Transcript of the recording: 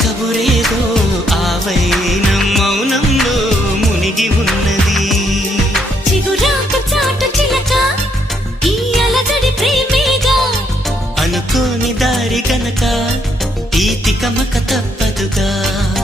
కబురేదో ఆవైనం మౌనంలో మునిగి ఉన్నది. చిగురాకు చాటు చిలక ఈ అలజడి ప్రేమేగా, అనుకోని దారి గనక ఈ తికమక తప్పదుగా.